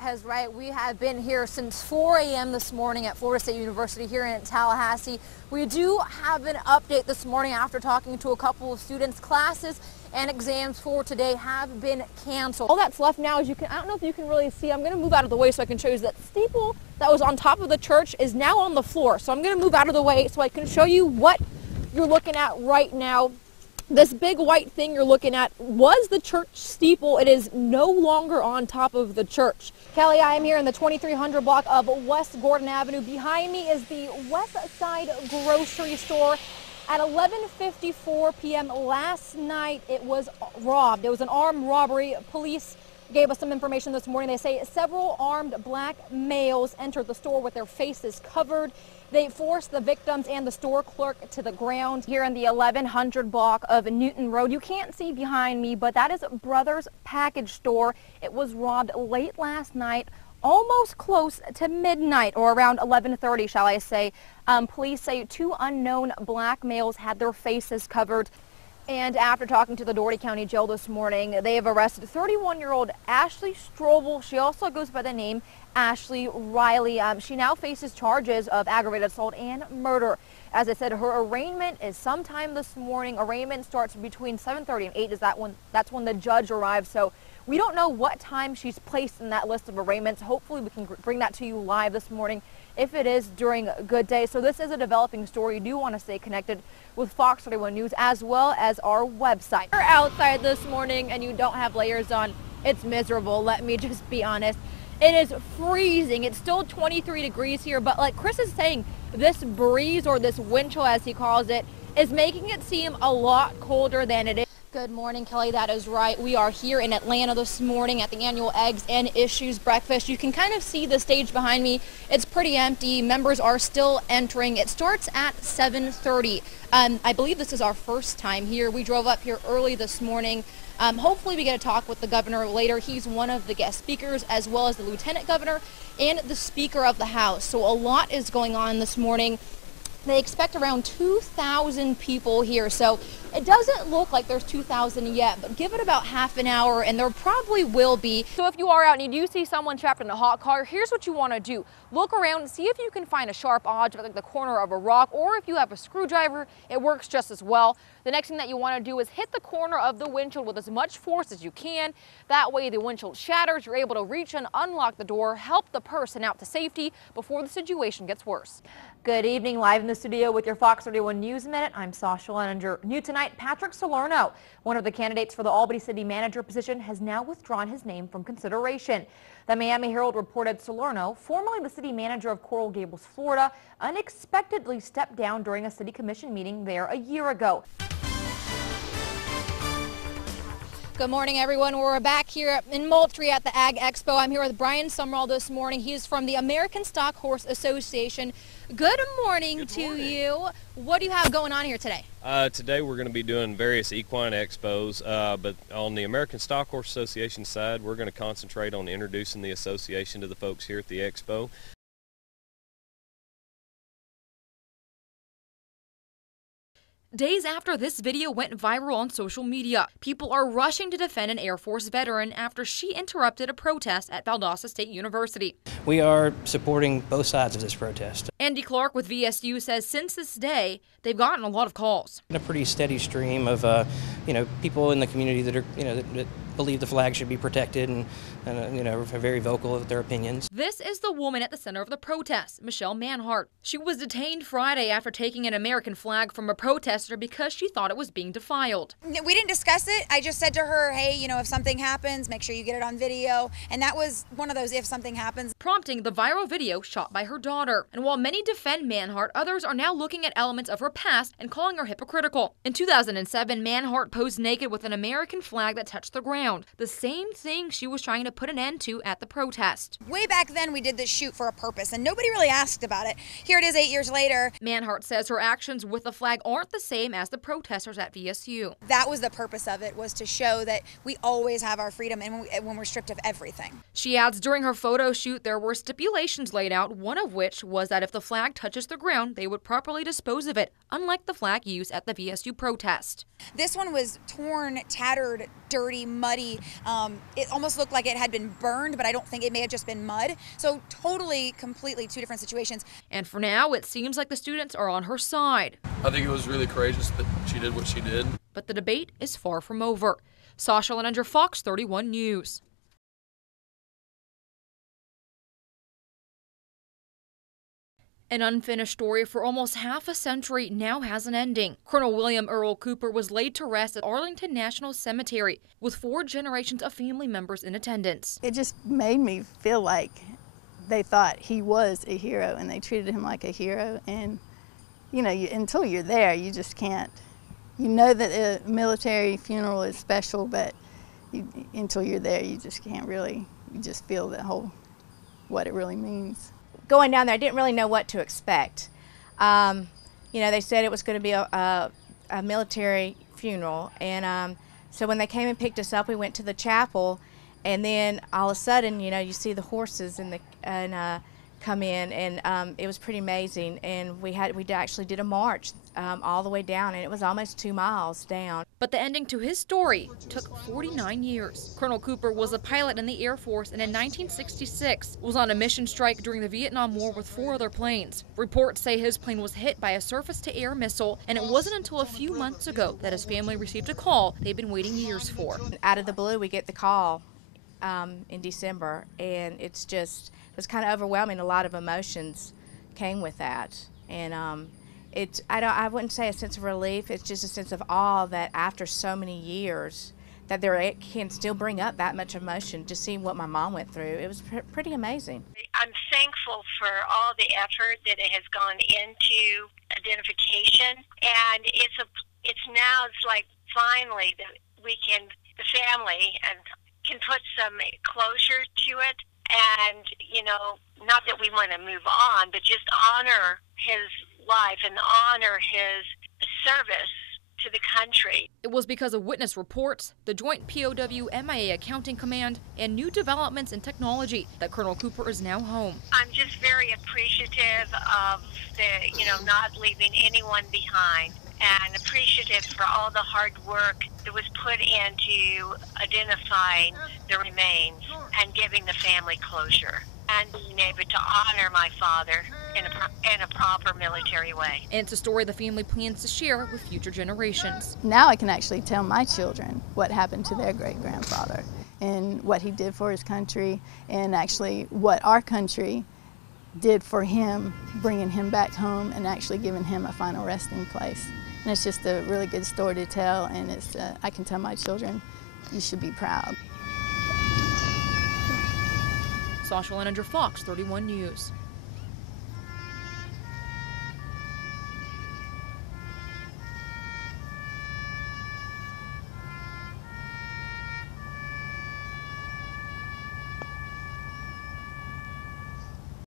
That is right. We have been here since 4 a.m. this morning at Florida State University here in Tallahassee. We do have an update this morning after talking to a couple of students. Classes and exams for today have been canceled. All that's left now is I don't know if you can really see, I'm going to move out of the way so I can show you that steeple that was on top of the church is now on the floor. So I'm going to move out of the way so I can show you what you're looking at right now. This big white thing you're looking at was the church steeple. It is no longer on top of the church. Kelly, I am here in the 2300 block of West Gordon Avenue. Behind me is the West Side Grocery Store. At 11:54 p.m. last night, it was robbed. It was an armed robbery. Police gave us some information this morning. They say several armed black males entered the store with their faces covered. They forced the victims and the store clerk to the ground here in the 1100 block of Newton Road. You can't see behind me, but that is Brothers Package Store. It was robbed late last night, almost close to midnight, or around 11:30, shall I say. Police say two unknown black males had their faces covered. And after talking to the Dougherty County Jail this morning, they have arrested 31-year-old Ashley Strobel. She also goes by the name Ashley Riley. She now faces charges of aggravated assault and murder. As I said, her arraignment is sometime this morning. Arraignment starts between 7:30 and 8. That's when the judge arrives. So we don't know what time she's placed in that list of arraignments. Hopefully we can bring that to you live this morning if it is during a good day. So this is a developing story. You do want to stay connected with Fox 31 News as well as our website. You're outside this morning and you don't have layers on. It's miserable. Let me just be honest. It is freezing. It's still 23 degrees here, but like Chris is saying, this breeze, or this wind chill as he calls it, is making it seem a lot colder than it is. Good morning, Kelly. That is right. We are here in Atlanta this morning at the annual Eggs and Issues breakfast. You can kind of see the stage behind me. It's pretty empty. Members are still entering. It starts at 7:30. I believe this is our first time here. We drove up here early this morning. Hopefully we get to talk with the governor later. He's one of the guest speakers, as well as the lieutenant governor and the speaker of the House. So a lot is going on this morning. They expect around 2,000 people here, so it doesn't look like there's 2,000 yet, but give it about half an hour and there probably will be. So if you are out and you do see someone trapped in a hot car, here's what you want to do. Look around and see if you can find a sharp object like the corner of a rock, or if you have a screwdriver, it works just as well. The next thing that you want to do is hit the corner of the windshield with as much force as you can. That way the windshield shatters, you're able to reach and unlock the door, help the person out to safety before the situation gets worse. Good evening, live in the studio with your Fox 31 News Minute. I'm Sasha Lenninger. New tonight, Patrick Salerno, one of the candidates for the Albany City Manager position, has now withdrawn his name from consideration. The Miami Herald reported Salerno, formerly the city manager of Coral Gables, Florida, unexpectedly stepped down during a city commission meeting there a year ago. Good morning, everyone. We're back here in Moultrie at the Ag Expo. I'm here with Brian Summerall this morning. He's from the American Stock Horse Association. Good morning to you. What do you have going on here today? Today we're going to be doing various equine expos, but on the American Stock Horse Association side, we're going to concentrate on introducing the association to the folks here at the expo. Days after this video went viral on social media, people are rushing to defend an Air Force veteran after she interrupted a protest at Valdosta State University. We are supporting both sides of this protest. Andy Clark with VSU says since this day, they've gotten a lot of calls. A pretty steady stream of, people in the community that are, that believe the flag should be protected and are very vocal with their opinions. This is the woman at the center of the protest, Michelle Manhart. She was detained Friday after taking an American flag from a protester because she thought it was being defiled. We didn't discuss it. I just said to her, hey, if something happens, make sure you get it on video. And that was one of those if something happens. Prompting the viral video shot by her daughter. And while many defend Manhart, others are now looking at elements of her past and calling her hypocritical. In 2007, Manhart posed naked with an American flag that touched the ground. The same thing she was trying to put an end to at the protest. Way back then, we did this shoot for a purpose, and nobody really asked about it. Here it is 8 years later. Manhart says her actions with the flag aren't the same as the protesters at VSU. That was the purpose of it, was to show that we always have our freedom and when we're stripped of everything. She adds during her photo shoot there were stipulations laid out, one of which was that if the flag touches the ground, they would properly dispose of it, unlike the flag used at the VSU protest. This one was torn, tattered, dirty, muddy. muddy. It almost looked like it had been burned, but I don't think it may have just been mud. So totally, completely two different situations. And for now, it seems like the students are on her side. I think it was really courageous that she did what she did. But the debate is far from over. Sasha Lenninger, Fox 31 News. An unfinished story for almost half a century now has an ending. Colonel William Earl Cooper was laid to rest at Arlington National Cemetery with 4 generations of family members in attendance. It just made me feel like they thought he was a hero and they treated him like a hero. And, you know, until you're there, you just can't. You know that a military funeral is special, but until you're there, you just can't really, you just feel the whole, what it really means. Going down there, I didn't really know what to expect. You know, they said it was going to be a military funeral, and so when they came and picked us up, we went to the chapel, and then all of a sudden, you know, you see the horses come in, and it was pretty amazing. And we actually did a march all the way down, and it was almost 2 miles down. But the ending to his story took 49 years. Colonel Cooper was a pilot in the Air Force and in 1966 was on a mission strike during the Vietnam War with 4 other planes. Reports say his plane was hit by a surface-to-air missile, and it wasn't until a few months ago that his family received a call they'd been waiting years for. Out of the blue, we get the call in December, and it was kind of overwhelming. A lot of emotions came with that, and I wouldn't say a sense of relief. It's just a sense of awe that after so many years that it can still bring up that much emotion. Just seeing what my mom went through, it was pretty amazing. I'm thankful for all the effort that has gone into identification, and it's like finally that the family can put some closure to it. And, you know, not that we want to move on, but just honor his life and honor his service to the country. It was because of witness reports, the Joint POW-MIA Accounting Command, and new developments in technology that Colonel Cooper is now home. I'm just very appreciative of not leaving anyone behind, and appreciative for all the hard work that was put into identifying the remains and giving the family closure and being able to honor my father in a proper military way. And it's a story the family plans to share with future generations. Now I can actually tell my children what happened to their great-grandfather and what he did for his country, and actually what our country did for him, bringing him back home and actually giving him a final resting place. And it's just a really good story to tell, and I can tell my children, you should be proud. Sasha Lenninger, Fox 31 News.